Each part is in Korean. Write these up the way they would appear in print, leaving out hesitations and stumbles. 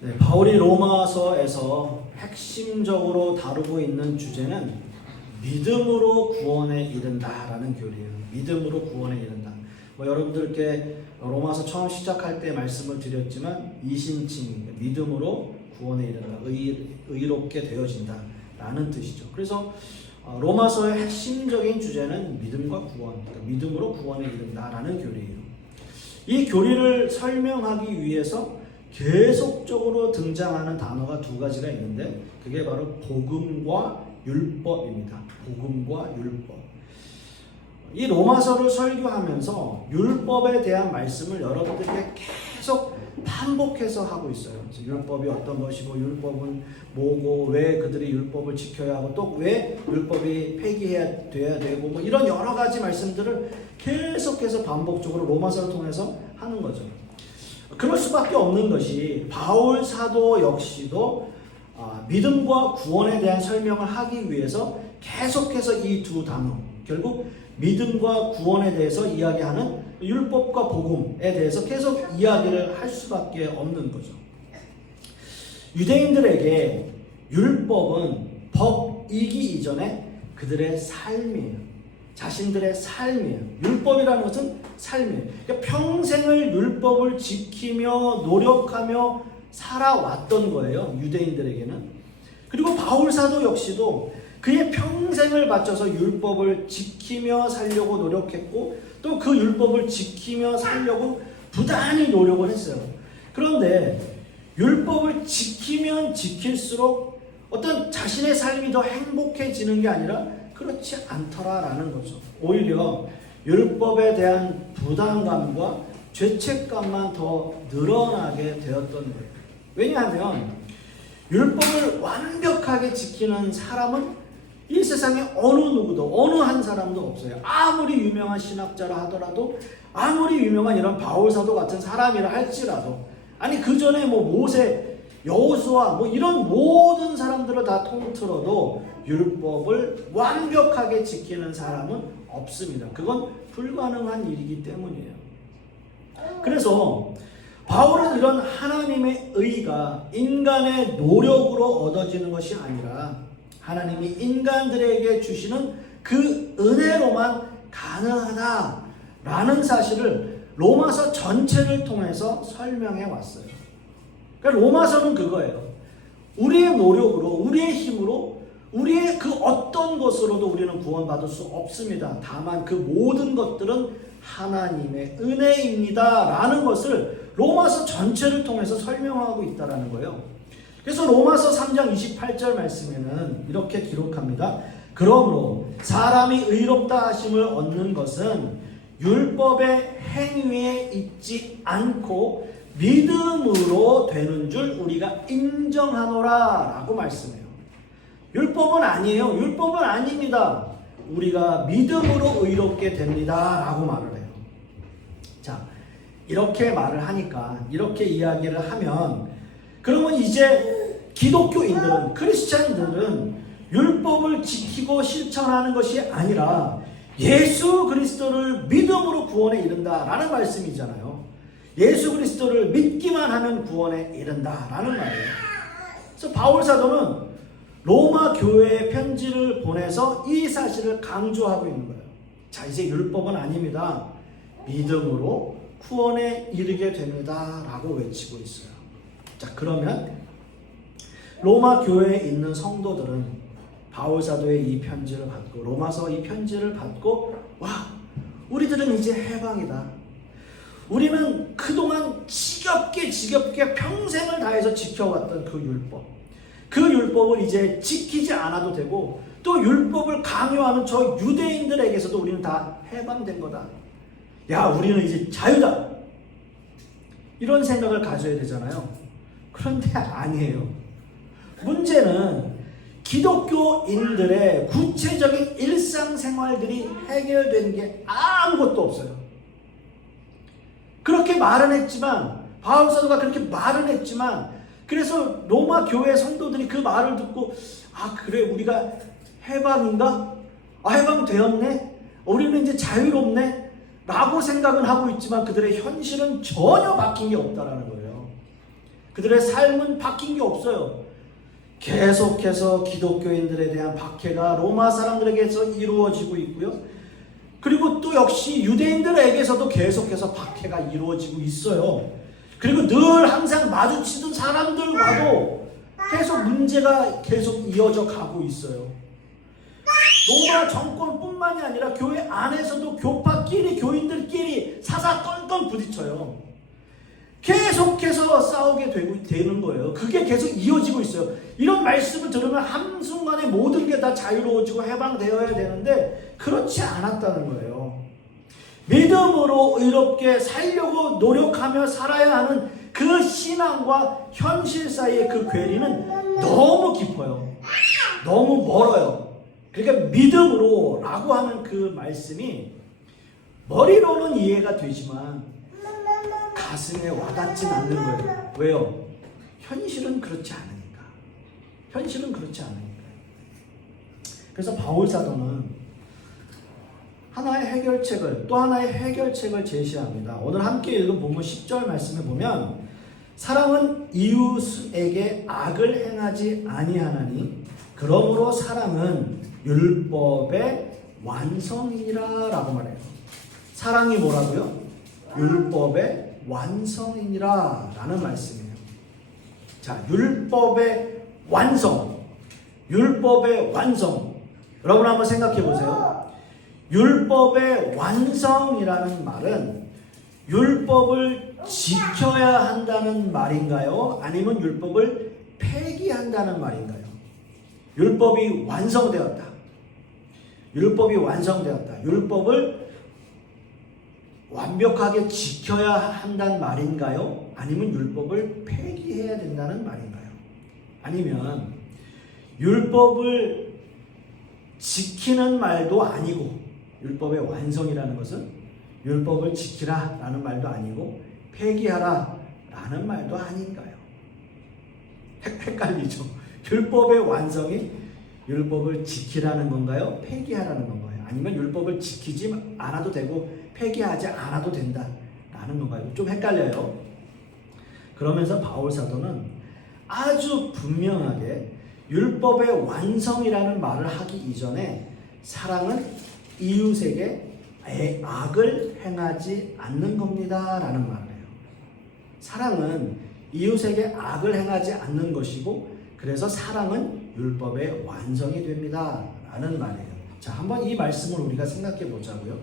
네, 바울이 로마서에서 핵심적으로 다루고 있는 주제는 믿음으로 구원에 이른다라는 교리예요. 믿음으로 구원에 이른다. 여러분들께 로마서 처음 시작할 때 말씀을 드렸지만 이신칭, 믿음으로 구원에 이른다, 의롭게 되어진다라는 뜻이죠. 그래서 로마서의 핵심적인 주제는 믿음과 구원, 그러니까 믿음으로 구원에 이른다라는 교리예요. 이 교리를 설명하기 위해서 계속적으로 등장하는 단어가 두 가지가 있는데 그게 바로 복음과 율법입니다. 복음과 율법. 이 로마서를 설교하면서 율법에 대한 말씀을 여러분들께 계속 반복해서 하고 있어요. 율법이 어떤 것이고 율법은 뭐고 왜 그들이 율법을 지켜야 하고 또 왜 율법이 폐기해야 돼야 되고 뭐 이런 여러 가지 말씀들을 계속해서 반복적으로 로마서를 통해서 하는 거죠. 그럴 수밖에 없는 것이 바울 사도 역시도 믿음과 구원에 대한 설명을 하기 위해서 계속해서 이 두 단어, 결국 믿음과 구원에 대해서 이야기하는 율법과 복음에 대해서 계속 이야기를 할 수밖에 없는 거죠. 유대인들에게 율법은 법이기 이전에 그들의 삶이에요. 자신들의 삶이에요. 율법이라는 것은 삶이에요. 그러니까 평생을 율법을 지키며 노력하며 살아왔던 거예요. 유대인들에게는. 그리고 바울 사도 역시도 그의 평생을 바쳐서 율법을 지키며 살려고 노력했고 또 그 율법을 지키며 살려고 부단히 노력을 했어요. 그런데 율법을 지키면 지킬수록 어떤 자신의 삶이 더 행복해지는 게 아니라 그렇지 않더라라는 거죠. 오히려 율법에 대한 부담감과 죄책감만 더 늘어나게 되었던 거예요. 왜냐하면 율법을 완벽하게 지키는 사람은 이 세상에 어느 누구도 어느 한 사람도 없어요. 아무리 유명한 신학자라 하더라도 아무리 유명한 이런 바울사도 같은 사람이라 할지라도 아니 그 전에 뭐 모세, 여호수아 뭐 이런 모든 사람들을 다 통틀어도 율법을 완벽하게 지키는 사람은 없습니다. 그건 불가능한 일이기 때문이에요. 그래서 바울은 이런 하나님의 의가 인간의 노력으로 얻어지는 것이 아니라 하나님이 인간들에게 주시는 그 은혜로만 가능하다라는 사실을 로마서 전체를 통해서 설명해 왔어요. 그러니까 로마서는 그거예요. 우리의 노력으로, 우리의 힘으로, 우리의 그 어떤 것으로도 우리는 구원받을 수 없습니다. 다만 그 모든 것들은 하나님의 은혜입니다. 라는 것을 로마서 전체를 통해서 설명하고 있다는 거예요. 그래서 로마서 3장 28절 말씀에는 이렇게 기록합니다. 그러므로 사람이 의롭다 하심을 얻는 것은 율법의 행위에 있지 않고 믿음으로 되는 줄 우리가 인정하노라 라고 말씀해요. 율법은 아니에요. 율법은 아닙니다. 우리가 믿음으로 의롭게 됩니다 라고 말을 해요. 자, 이렇게 말을 하니까 이렇게 이야기를 하면 그러면 이제 기독교인들은 크리스찬들은 율법을 지키고 실천하는 것이 아니라 예수 그리스도를 믿음으로 구원에 이른다라는 말씀이잖아요. 예수 그리스도를 믿기만 하면 구원에 이른다라는 말이에요. 그래서 바울 사도는 로마 교회에 편지를 보내서 이 사실을 강조하고 있는 거예요. 자, 이제 율법은 아닙니다. 믿음으로 구원에 이르게 됩니다 라고 외치고 있어요. 자, 그러면 로마 교회에 있는 성도들은 바울 사도의 이 편지를 받고 로마서 이 편지를 받고 와, 우리들은 이제 해방이다. 우리는 그동안 지겹게 평생을 다해서 지켜왔던 그 율법, 그 율법을 이제 지키지 않아도 되고 또 율법을 강요하는 저 유대인들에게서도 우리는 다 해방된 거다. 야, 우리는 이제 자유다. 이런 생각을 가져야 되잖아요. 그런데 아니에요. 문제는 기독교인들의 구체적인 일상생활들이 해결되는 게 아무것도 없어요. 그렇게 말은 했지만 바울 사도가 그렇게 말은 했지만 그래서 로마 교회 성도들이 그 말을 듣고 아 그래 우리가 해방인가? 아 해방되었네? 우리는 이제 자유롭네? 라고 생각은 하고 있지만 그들의 현실은 전혀 바뀐 게 없다라는 거예요. 그들의 삶은 바뀐 게 없어요. 계속해서 기독교인들에 대한 박해가 로마 사람들에게서 이루어지고 있고요. 그리고 또 역시 유대인들에게서도 계속해서 박해가 이루어지고 있어요. 그리고 늘 항상 마주치던 사람들과도 계속 문제가 계속 이어져 가고 있어요. 로마 정권뿐만이 아니라 교회 안에서도 교파끼리, 교인들끼리 사사건건 부딪혀요. 계속해서 싸우게 되는 거예요. 그게 계속 이어지고 있어요. 이런 말씀을 들으면 한순간에 모든 게 다 자유로워지고 해방되어야 되는데 그렇지 않았다는 거예요. 믿음으로 의롭게 살려고 노력하며 살아야 하는 그 신앙과 현실 사이의 그 괴리는 너무 깊어요. 너무 멀어요. 그러니까 믿음으로 라고 하는 그 말씀이 머리로는 이해가 되지만 가슴에 와닿진 않는 거예요. 왜요? 현실은 그렇지 않으니까. 현실은 그렇지 않으니까. 그래서 바울 사도는 하나의 해결책을, 또 하나의 해결책을 제시합니다. 오늘 함께 읽은 본문 10절 말씀에 보면 사랑은 이웃에게 악을 행하지 아니하나니 그러므로 사랑은 율법의 완성이니라 라고 말해요. 사랑이 뭐라고요? 율법의 완성이니라 라는 말씀이에요. 자, 율법의 완성. 율법의 완성. 여러분 한번 생각해 보세요. 율법의 완성이라는 말은 율법을 지켜야 한다는 말인가요? 아니면 율법을 폐기한다는 말인가요? 율법이 완성되었다. 율법이 완성되었다. 율법을 완벽하게 지켜야 한다는 말인가요? 아니면 율법을 폐기해야 된다는 말인가요? 아니면 율법을 지키는 말도 아니고, 율법의 완성이라는 것은 율법을 지키라 라는 말도 아니고 폐기하라 라는 말도 아닌가요? 헷갈리죠? 율법의 완성이 율법을 지키라는 건가요? 폐기하라는 건가요? 아니면 율법을 지키지 않아도 되고 폐기하지 않아도 된다 라는 건가요? 좀 헷갈려요. 그러면서 바울 사도는 아주 분명하게 율법의 완성이라는 말을 하기 이전에 사랑은 이웃에게 악을 행하지 않는 겁니다 라는 말을 해요. 사랑은 이웃에게 악을 행하지 않는 것이고 그래서 사랑은 율법의 완성이 됩니다 라는 말이에요. 자, 한번 이 말씀을 우리가 생각해 보자고요.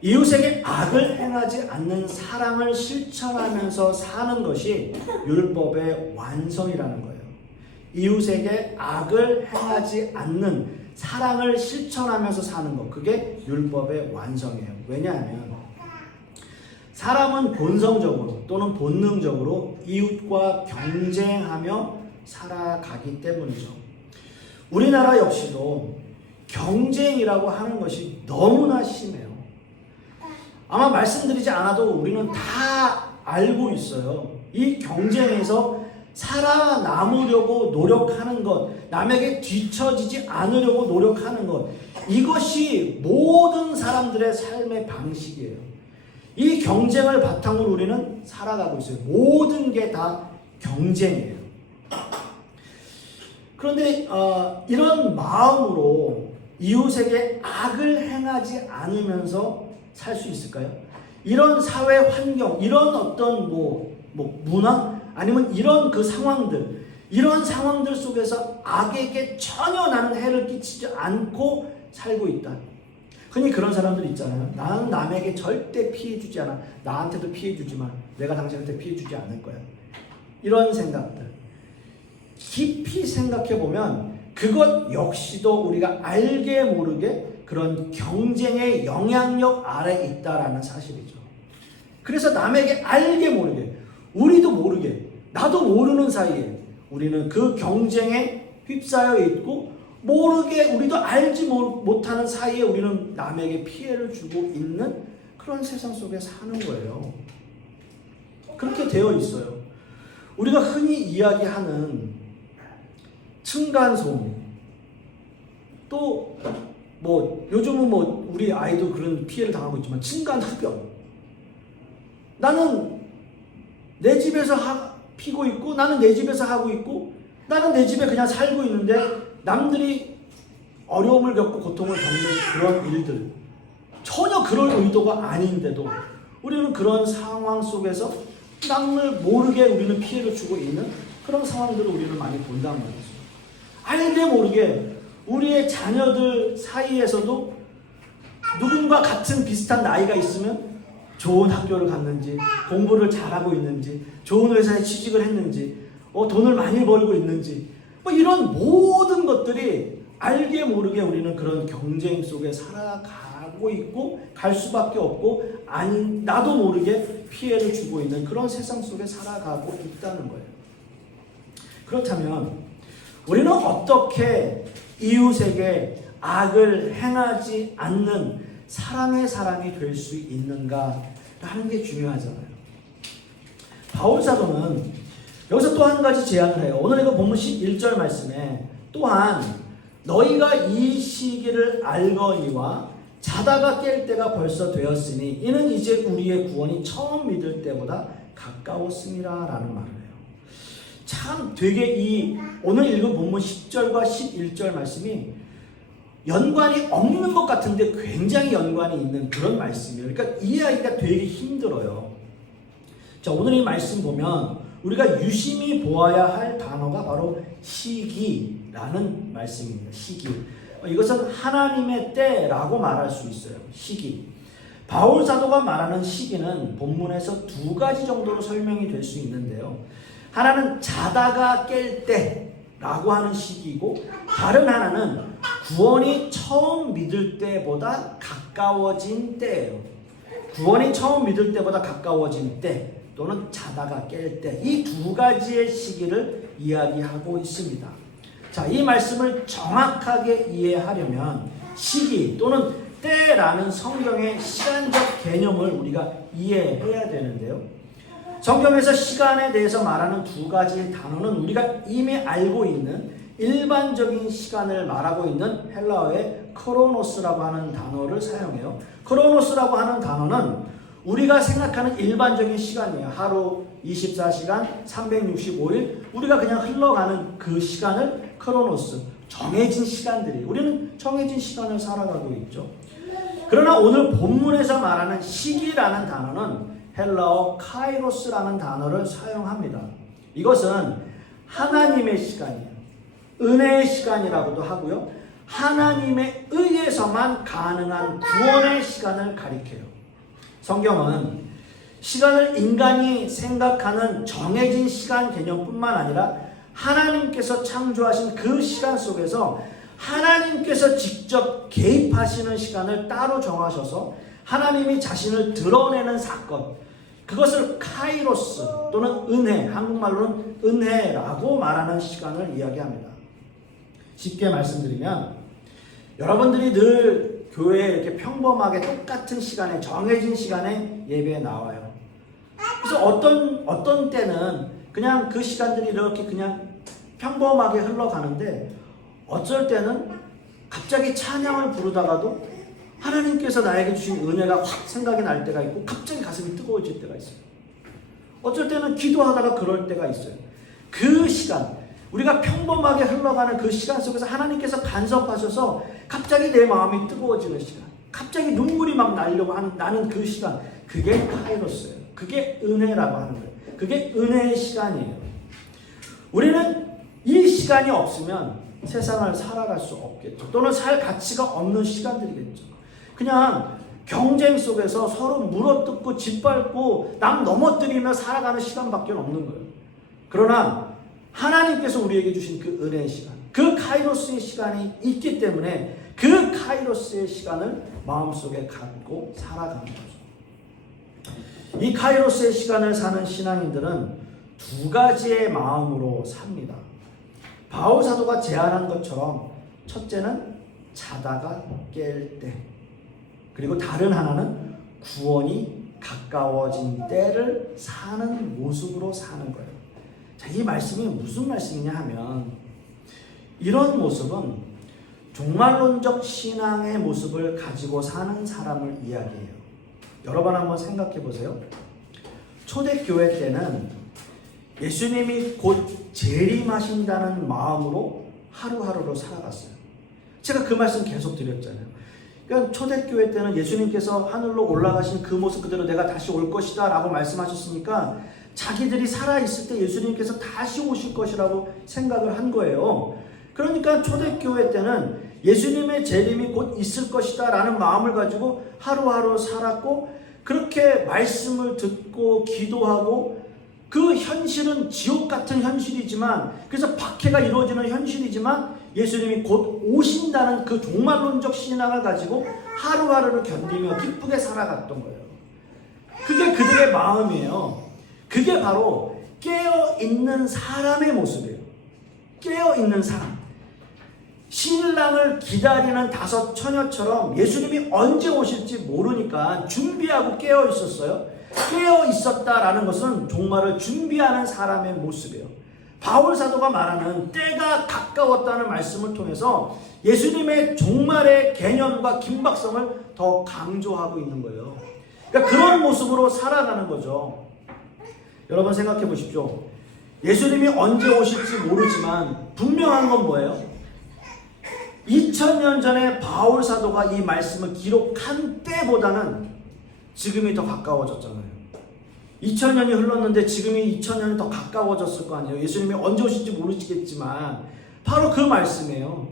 이웃에게 악을 행하지 않는 사랑을 실천하면서 사는 것이 율법의 완성이라는 거예요. 이웃에게 악을 행하지 않는 사랑을 실천하면서 사는 것, 그게 율법의 완성이에요. 왜냐하면 사람은 본성적으로 또는 본능적으로 이웃과 경쟁하며 살아가기 때문이죠. 우리나라 역시도 경쟁이라고 하는 것이 너무나 심해요. 아마 말씀드리지 않아도 우리는 다 알고 있어요. 이 경쟁에서 살아남으려고 노력하는 것, 남에게 뒤처지지 않으려고 노력하는 것, 이것이 모든 사람들의 삶의 방식이에요. 이 경쟁을 바탕으로 우리는 살아가고 있어요. 모든 게 다 경쟁이에요. 그런데 이런 마음으로 이웃에게 악을 행하지 않으면서 살 수 있을까요? 이런 사회 환경, 이런 어떤 문화, 아니면 이런 그 상황들, 이런 상황들 속에서 악에게 전혀 나는 해를 끼치지 않고 살고 있다. 흔히 그런 사람들 있잖아요. 나는 남에게 절대 피해 주지 않아. 나한테도 피해 주지만 내가 당신한테 피해 주지 않을 거야. 이런 생각들. 깊이 생각해 보면 그것 역시도 우리가 알게 모르게 그런 경쟁의 영향력 아래 있다라는 사실이죠. 그래서 남에게 알게 모르게, 우리도 모르게, 나도 모르는 사이에 우리는 그 경쟁에 휩싸여 있고 모르게, 우리도 알지 못하는 사이에 우리는 남에게 피해를 주고 있는 그런 세상 속에 사는 거예요. 그렇게 되어 있어요. 우리가 흔히 이야기하는 층간소음, 또 요즘은 우리 아이도 그런 피해를 당하고 있지만 층간흡연. 나는 내 집에서 피고 있고 나는 내 집에서 하고 있고 나는 내 집에 그냥 살고 있는데 남들이 어려움을 겪고 고통을 겪는 그런 일들, 전혀 그럴 의도가 아닌데도 우리는 그런 상황 속에서 남을 모르게 우리는 피해를 주고 있는 그런 상황들을 우리는 많이 본단 말이죠. 알게 모르게 우리의 자녀들 사이에서도 누군가 같은 비슷한 나이가 있으면 좋은 학교를 갔는지, 공부를 잘하고 있는지, 좋은 회사에 취직을 했는지, 돈을 많이 벌고 있는지, 이런 모든 것들이 알게 모르게 우리는 그런 경쟁 속에 살아가고 있고 갈 수밖에 없고 아니 나도 모르게 피해를 주고 있는 그런 세상 속에 살아가고 있다는 거예요. 그렇다면 우리는 어떻게 이웃에게 악을 행하지 않는 사랑의 사람이 될 수 있는가 하는 게 중요하잖아요. 바울 사도는 여기서 또 한 가지 제안을 해요. 오늘 이거 본문 11절 말씀에 또한 너희가 이 시기를 알거니와 자다가 깰 때가 벌써 되었으니 이는 이제 우리의 구원이 처음 믿을 때보다 가까웠음이라 라는 말을 해요. 참 되게 오늘 읽은 본문 10절과 11절 말씀이 연관이 없는 것 같은데 굉장히 연관이 있는 그런 말씀이에요. 그러니까 이해하기가 되게 힘들어요. 자, 오늘 이 말씀 보면 우리가 유심히 보아야 할 단어가 바로 시기라는 말씀입니다. 시기. 이것은 하나님의 때라고 말할 수 있어요. 시기. 바울 사도가 말하는 시기는 본문에서 두 가지 정도로 설명이 될 수 있는데요. 하나는 자다가 깰 때라고 하는 시기이고 다른 하나는 구원이 처음 믿을 때보다 가까워진 때예요. 구원이 처음 믿을 때보다 가까워진 때 또는 자다가 깰 때, 이 두 가지의 시기를 이야기하고 있습니다. 자, 이 말씀을 정확하게 이해하려면 시기 또는 때라는 성경의 시간적 개념을 우리가 이해해야 되는데요. 성경에서 시간에 대해서 말하는 두 가지 단어는 우리가 이미 알고 있는 일반적인 시간을 말하고 있는 헬라어의 크로노스라고 하는 단어를 사용해요. 크로노스라고 하는 단어는 우리가 생각하는 일반적인 시간이에요. 하루 24시간 365일 우리가 그냥 흘러가는 그 시간을 크로노스, 정해진 시간들이, 우리는 정해진 시간을 살아가고 있죠. 그러나 오늘 본문에서 말하는 시기라는 단어는 헬라어 카이로스라는 단어를 사용합니다. 이것은 하나님의 시간이에요. 은혜의 시간이라고도 하고요. 하나님에 의해서만 가능한 구원의 시간을 가리켜요. 성경은 시간을 인간이 생각하는 정해진 시간 개념뿐만 아니라 하나님께서 창조하신 그 시간 속에서 하나님께서 직접 개입하시는 시간을 따로 정하셔서 하나님이 자신을 드러내는 사건, 그것을 카이로스 또는 은혜, 한국말로는 은혜라고 말하는 시간을 이야기합니다. 쉽게 말씀드리면 여러분들이 늘 교회에 이렇게 평범하게 똑같은 시간에, 정해진 시간에 예배에 나와요. 그래서 어떤 때는 그냥 그 시간들이 이렇게 그냥 평범하게 흘러가는데 어쩔 때는 갑자기 찬양을 부르다가도 하나님께서 나에게 주신 은혜가 확 생각이 날 때가 있고 갑자기 가슴이 뜨거워질 때가 있어요. 어쩔 때는 기도하다가 그럴 때가 있어요. 그 시간, 우리가 평범하게 흘러가는 그 시간 속에서 하나님께서 간섭하셔서 갑자기 내 마음이 뜨거워지는 시간, 갑자기 눈물이 막 나는 그 시간, 그게 카이로스예요. 그게 은혜라고 하는 거예요. 그게 은혜의 시간이에요. 우리는 이 시간이 없으면 세상을 살아갈 수 없겠죠. 또는 살 가치가 없는 시간들이겠죠. 그냥 경쟁 속에서 서로 물어뜯고 짓밟고 남 넘어뜨리며 살아가는 시간밖에 없는 거예요. 그러나 하나님께서 우리에게 주신 그 은혜의 시간, 그 카이로스의 시간이 있기 때문에 그 카이로스의 시간을 마음속에 갖고 살아가는 거죠. 이 카이로스의 시간을 사는 신앙인들은 두 가지의 마음으로 삽니다. 바울 사도가 제안한 것처럼 첫째는 자다가 깰 때, 그리고 다른 하나는 구원이 가까워진 때를 사는 모습으로 사는 거예요. 자, 이 말씀이 무슨 말씀이냐 하면 이런 모습은 종말론적 신앙의 모습을 가지고 사는 사람을 이야기해요. 여러분 한번 생각해 보세요. 초대교회 때는 예수님이 곧 재림하신다는 마음으로 하루하루를 살아갔어요. 제가 그 말씀 계속 드렸잖아요. 그러니까 초대교회 때는 예수님께서 하늘로 올라가신 그 모습 그대로 내가 다시 올 것이다 라고 말씀하셨으니까 자기들이 살아있을 때 예수님께서 다시 오실 것이라고 생각을 한 거예요. 그러니까 초대교회 때는 예수님의 재림이 곧 있을 것이다 라는 마음을 가지고 하루하루 살았고, 그렇게 말씀을 듣고 기도하고, 그 현실은 지옥 같은 현실이지만, 그래서 박해가 이루어지는 현실이지만 예수님이 곧 오신다는 그 종말론적 신앙을 가지고 하루하루를 견디며 기쁘게 살아갔던 거예요. 그게 그들의 마음이에요. 그게 바로 깨어있는 사람의 모습이에요. 깨어있는 사람. 신랑을 기다리는 5 처녀처럼 예수님이 언제 오실지 모르니까 준비하고 깨어 있었어요. 깨어 있었다라는 것은 종말을 준비하는 사람의 모습이에요. 바울 사도가 말하는 때가 가까웠다는 말씀을 통해서 예수님의 종말의 개념과 긴박성을 더 강조하고 있는 거예요. 그러니까 그런 모습으로 살아가는 거죠. 여러분 생각해 보십시오. 예수님이 언제 오실지 모르지만 분명한 건 뭐예요? 2000년 전에 바울 사도가 이 말씀을 기록한 때보다는 지금이 더 가까워졌잖아요. 2000년이 흘렀는데 지금이 2000년이 더 가까워졌을 거 아니에요. 예수님이 언제 오실지 모르시겠지만 바로 그 말씀이에요.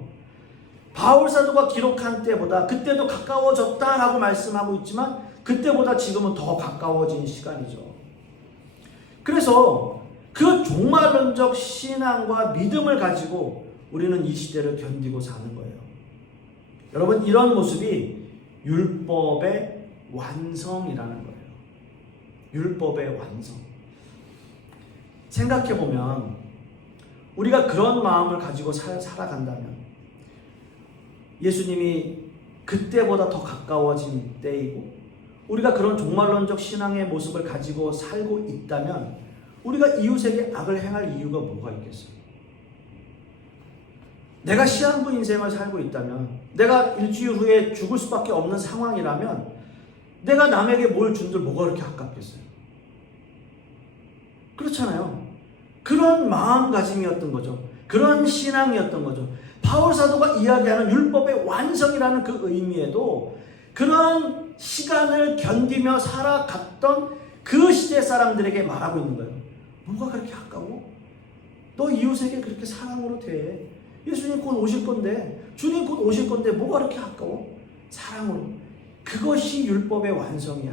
바울 사도가 기록한 때보다 그때도 가까워졌다라고 말씀하고 있지만 그때보다 지금은 더 가까워진 시간이죠. 그래서 그 종말론적 신앙과 믿음을 가지고 우리는 이 시대를 견디고 사는 거예요. 여러분, 이런 모습이 율법의 완성이라는 거예요. 율법의 완성. 생각해보면 우리가 그런 마음을 가지고 살아간다면 예수님이 그때보다 더 가까워진 때이고, 우리가 그런 종말론적 신앙의 모습을 가지고 살고 있다면 우리가 이웃에게 악을 행할 이유가 뭐가 있겠어요? 내가 시한부 인생을 살고 있다면, 내가 일주일 후에 죽을 수밖에 없는 상황이라면 내가 남에게 뭘 준들 뭐가 그렇게 아깝겠어요? 그렇잖아요. 그런 마음가짐이었던 거죠. 그런 신앙이었던 거죠. 바울 사도가 이야기하는 율법의 완성이라는 그 의미에도 그런 시간을 견디며 살아갔던 그 시대 사람들에게 말하고 있는 거예요. 뭐가 그렇게 아까워? 너 이웃에게 그렇게 사랑으로 대해. 예수님 곧 오실 건데, 주님 곧 오실 건데 뭐가 그렇게 아까워? 사랑으로. 그것이 율법의 완성이야.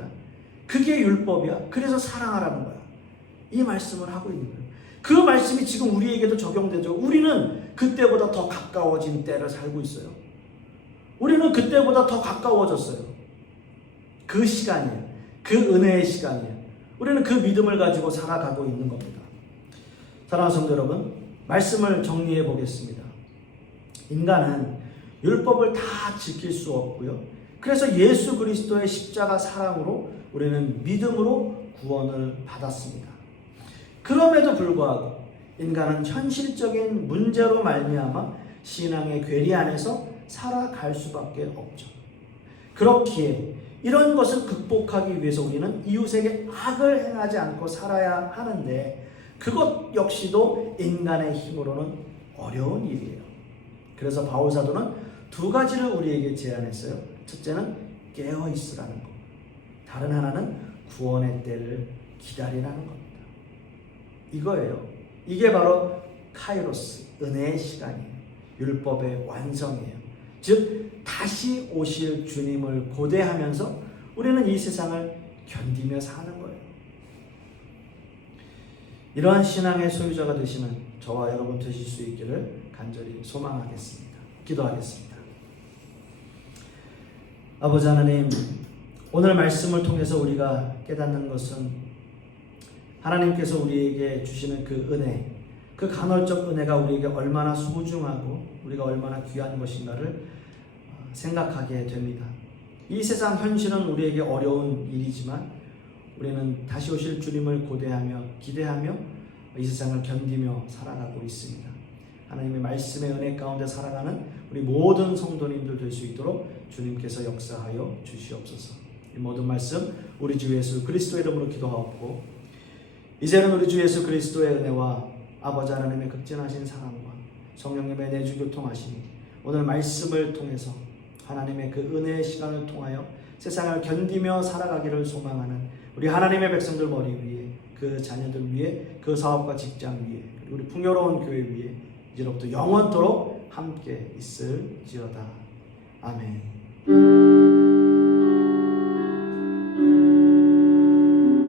그게 율법이야. 그래서 사랑하라는 거야. 이 말씀을 하고 있는 거예요. 그 말씀이 지금 우리에게도 적용되죠. 우리는 그때보다 더 가까워진 때를 살고 있어요. 우리는 그때보다 더 가까워졌어요. 그 시간이에요. 그 은혜의 시간이에요. 우리는 그 믿음을 가지고 살아가고 있는 겁니다. 사랑하는 성도 여러분, 말씀을 정리해 보겠습니다. 인간은 율법을 다 지킬 수 없고요. 그래서 예수 그리스도의 십자가 사랑으로 우리는 믿음으로 구원을 받았습니다. 그럼에도 불구하고 인간은 현실적인 문제로 말미암아 신앙의 괴리 안에서 살아갈 수밖에 없죠. 그렇기에 이런 것을 극복하기 위해서 우리는 이웃에게 악을 행하지 않고 살아야 하는데, 그것 역시도 인간의 힘으로는 어려운 일이에요. 그래서 바울 사도는 2가지를 우리에게 제안했어요. 첫째는 깨어 있으라는 것. 다른 하나는 구원의 때를 기다리라는 겁니다. 이거예요. 이게 바로 카이로스, 은혜의 시간이에요. 율법의 완성이에요. 즉 다시 오실 주님을 고대하면서 우리는 이 세상을 견디며 사는 거예요. 이러한 신앙의 소유자가 되시는 저와 여러분 되실 수 있기를 간절히 소망하겠습니다. 기도하겠습니다. 아버지 하나님, 오늘 말씀을 통해서 우리가 깨닫는 것은 하나님께서 우리에게 주시는 그 은혜, 그 간헐적 은혜가 우리에게 얼마나 소중하고 우리가 얼마나 귀한 것인가를 생각하게 됩니다. 이 세상 현실은 우리에게 어려운 일이지만 우리는 다시 오실 주님을 고대하며 기대하며 이 세상을 견디며 살아가고 있습니다. 하나님의 말씀의 은혜 가운데 살아가는 우리 모든 성도님들 될 수 있도록 주님께서 역사하여 주시옵소서. 이 모든 말씀 우리 주 예수 그리스도의 이름으로 기도하옵고 이제는 우리 주 예수 그리스도의 은혜와 아버지 하나님의 극진하신 사랑과 성령님의 내주 교통하심이 오늘 말씀을 통해서 하나님의 그 은혜의 시간을 통하여 세상을 견디며 살아가기를 소망하는 우리 하나님의 백성들 머리 위에, 그 자녀들 위에, 그 사업과 직장 위에, 그리고 우리 풍요로운 교회 위에 이제로부터 영원토록 함께 있을지어다. 아멘.